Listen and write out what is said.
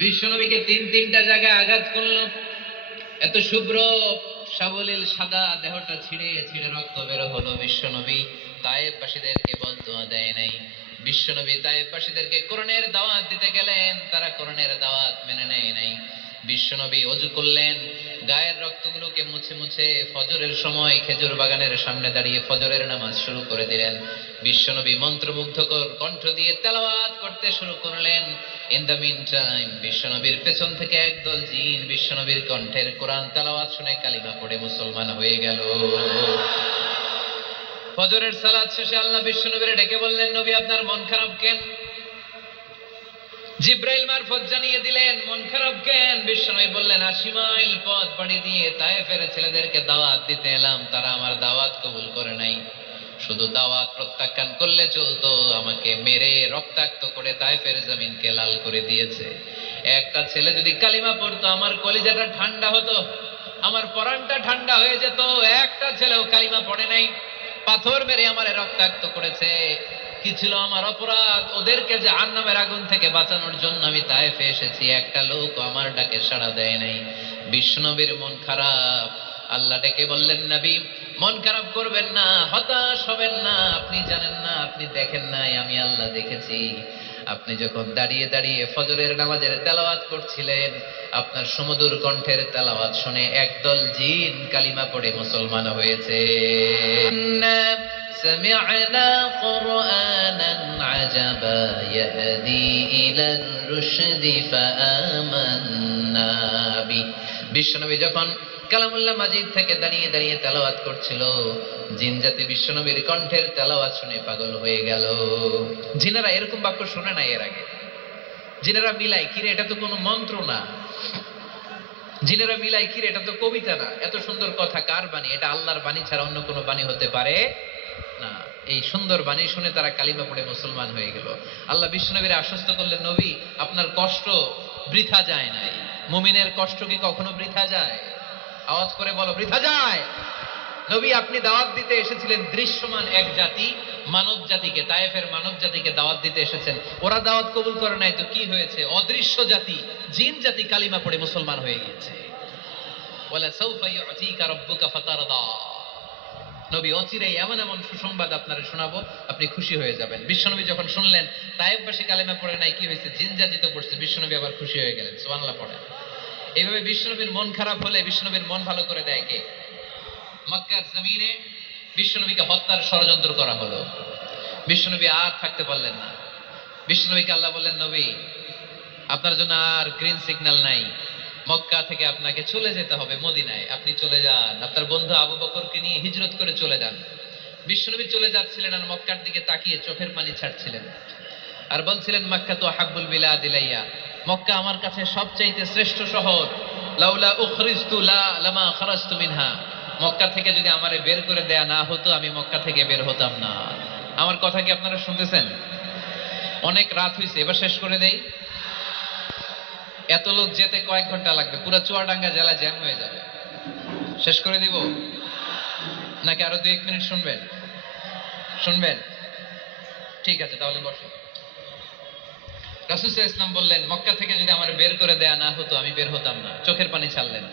বিশ্বনবীকে তিন তিনটা জায়গায় আঘাত করল। এত শুভ্র, সাবলীল, সাদা দেহটা ছিঁড়ে ছিঁড়ে রক্ত বের হলো বিশ্বনবী তায়েববাসীদেরকে দোয়া দেয় নাই। বিশ্বনবী তায়েববাসীদেরকে করণের দাওয়াত দিতে গেলেন, তারা করণের দাওয়াত মেনে নেয় নাই। বিশ্বনবী অজু করলেন গায়ের রক্তগুলোকে মুছে মুছে ফজরের সময় খেজুর বাগানের সামনে দাঁড়িয়ে ফজরের নামাজ শুরু করে দিলেন। বিশ্বনবী মন্ত্রমুগ্ধকর কণ্ঠ দিয়ে তেলাওয়াত করতে শুরু করলেন। ইন দ্য মিন টাইম বিশ্বনবীর পেছন থেকে একদল জিন বিশ্বনবীর কণ্ঠের কোরআন তেলাওয়াত শুনে কালিমা পড়ে মুসলমান হয়ে গেল। ফজরের সালাত শেষে আল্লাহ বিশ্বনবীর ডেকে বললেন, নবী, আপনার মন খারাপ কেন? জিব্রাইল মারফত জানিয়ে দিলেন, মন খারাপ কেন? বিশ্বনবী বললেন, আশি মাইল পথ পাড়ি দিয়ে তায়েফের ছেলেদেরকে দাওয়াত দিতে এলাম, তারা আমার দাওয়াত কবুল করে নাই। শুধু দাওয়াত প্রত্যাখ্যান করলে চলতো, আমাকে মেরে রক্তাক্ত করে তায়েফের জমিনকে লাল করে দিয়েছে। একটা ছেলে যদি কালিমা পড়তো, আমার কলিজাটা ঠান্ডা হতো, আমার পরানটা ঠান্ডা হয়ে যেত, একটা ছেলেও কালিমা পড়ে নাই, পাথর মেরে আমারে রক্তাক্ত করেছে। কি ছিল আমার অপরাধ ওদেরকে যে আন্নামের আগুন থেকে বাঁচানোর জন্য আমি তায়েফে এসেছি একটা লোক আমার ডাকে সাড়া দেয় নাই বিষ্ণবীর মন খারাপ আল্লাহ ডেকে বললেন নবী মন খারাপ করবেন না হতাশ হবেন না আপনি জানেন না আপনি দেখেন নাই আমি আল্লাহ দেখেছি আপনি যখন দাঁড়িয়ে দাঁড়িয়ে ফজরের নামাজের তেলাওয়াত করছিলেন আপনার সুমধুর কণ্ঠের তেলাওয়াত শুনে একদল জিন কালিমা পড়ে মুসলমান হয়েছে سمعنا قرآنا عجبا يهدي إلى الرشد فآمنا به বিশ্বনবী যখন কালামুল্লাহ মাজিদ থেকে দাঁড়িয়ে দাঁড়িয়ে তেলাওয়াত করছিল জিন জাতি বিশ্বনবীর কণ্ঠের তেলাওয়াত শুনে পাগল হয়ে গেল জিনেরা এরকম বাক্য শুনে নাই এর আগে জিনেরা মিলাই কিরে এটা তো কোনো মন্ত্র না জিনেরা মিলাই কিরে এটা তো কবিতা না এত সুন্দর কথা কার বাণী এটা আল্লাহর বাণী ছাড়া অন্য কোনো বাণী হতে পারে না এই সুন্দর বাণী শুনে তারা কালিমা পড়ে মুসলমান হয়ে গেল। আল্লাহ বিশ্বনবীর আশ্বস্ত করলেন, নবী, আপনার কষ্ট বৃথা যায় নাই। মুমিনের কষ্ট কি কখনো বৃথা যায়? আওয়াজ করে বলো, বৃথা যায়। নবী, আপনি দাওয়াত দিতে এসেছিলেন দৃশ্যমান এক জাতি, মানব জাতিকে, তায়েফের মানব জাতিকে দাওয়াত দিতে এসেছেন। ওরা দাওয়াত কবুল করে নাই তো কি হয়েছে? অদৃশ্য জাতি, জিন জাতি কালিমা পড়ে মুসলমান হয়ে গিয়েছে। বলে সৌফা ইউতিকা রাব্বুকা ফাতারদা। নবী অচিরেই এমন এমন সুসংবাদ আপনারা শোনাবো, আপনি খুশি হয়ে যাবেন। বিশ্বনবী যখন শুনলেন তায়েববাসী কালেমা পড়ে নাই, কি হয়েছে? জিন জাতিতে পড়ছে, বিশ্বনবী আবার খুশি হয়ে গেলেন, সুবহানাল্লাহ পড়ে। এইভাবে বিশ্বনবীর মন খারাপ হলে বিশ্বনবীর মন ভালো করে দেয় কে? মক্কার জমিনে বিশ্বনবীকে হত্যার ষড়যন্ত্র করা হলো। বিশ্বনবী আর থাকতে পারলেন না। বিশ্বনবীকে আল্লাহ বললেন, নবী, আপনার জন্য আর গ্রিন সিগন্যাল নাই। মক্কা থেকে আপনাকে চলে যেতে হবে মদিনায়। আপনি চলে যান। আপনার বন্ধু আবু বকরকে নিয়ে হিজরত করে চলে যান। বিশ্বনবী চলে যাচ্ছিলেন আর মক্কার দিকে তাকিয়ে চোখের পানি ছাড়ছিলেন। আর বলছিলেন, মক্কা তো হাব্বুল বিলাদ ইলাইয়া। মক্কা আমার কাছে সবচাইতে শ্রেষ্ঠ শহর। লাউলা উখরিজতু লা লামা খারাজতু মিনহা। মক্কা থেকে যদি আমারে বের করে দেয়া না হতো, আমি মক্কা থেকে বের হতাম না। আমার কথা কি আপনারা শুনতেছেন? অনেক রাত হয়েছে এবার শেষ করে দেই। এত লোক যেতে কয়েক ঘণ্টা লাগবে, পুরো চুয়াডাঙ্গা জেলা জ্যাম হয়ে যাবে। শেষ করে দিব? নাকি আরও দুই এক মিনিট শুনবেন? শুনবেন? ঠিক আছে, তাহলে বসো। রাসুল ইসলাম বললেন, মক্কা থেকে যদি আমার বের করে দেয়া না হতো, আমি বের হতাম না। চোখের পানি ছাড়লেন